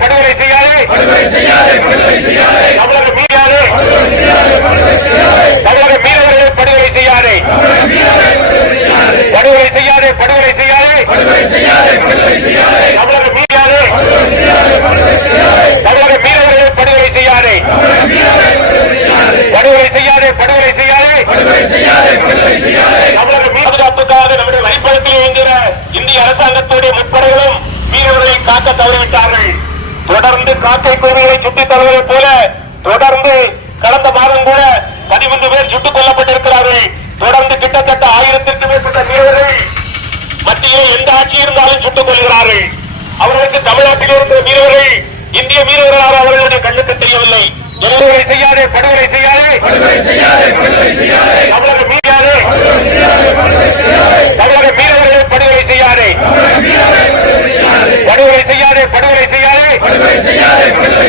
படுகொலை செய்யாதே. படுகொலை செய்யாதே படுகொலை செய்யாதே. தமிழக மீனவர்களே படுகொலை செய்யாதே. படுகொலை செய்யாதே. தமிழக மீனவர்களே படுகொலை செய்யாதே. தமிழக மீனவர்களே படுகொலை செய்யாதே. படுகொலை செய்யாதே. படுகொலை செய்யாதே. நம்முடைய வழிபடத்தில் இயங்குகிற இந்திய அரசாங்கத்துடைய முப்படைகளும் மீனவர்களை காக்க தவறிவிட்டார்கள். தொடர்ந்து காக்கை குருவிகளை சுட்டுத் தருவதைப் போல தொடர்ந்து கடந்த மாதம் கூட பதிமூன்று பேர் சுட்டுக் கொல்லப்பட்டிருக்கிறார்கள். தொடர்ந்து கிட்டத்தட்ட ஆயிரத்திற்கு மேற்பட்ட வீரர்கள் மத்தியிலே எந்த ஆட்சி இருந்தாலும் சுட்டுக் கொள்கிறார்கள் அவர்களுக்கு தமிழ்நாட்டில் இருக்கிற வீரர்கள் இந்திய வீரர்களாக அவர்களுடைய கண்ணுக்கு தெரியவில்லை. படுகொலை செய்யாதே படுகொலை செய்யாதே தமிழக மீறியாதே தமிழக மீனவர்களை படுகொலை செய்யாதே. படுகொலை செய்யாதே படுகொலை செய்யாதே. படுகொலை செய்யாதே படுகொலை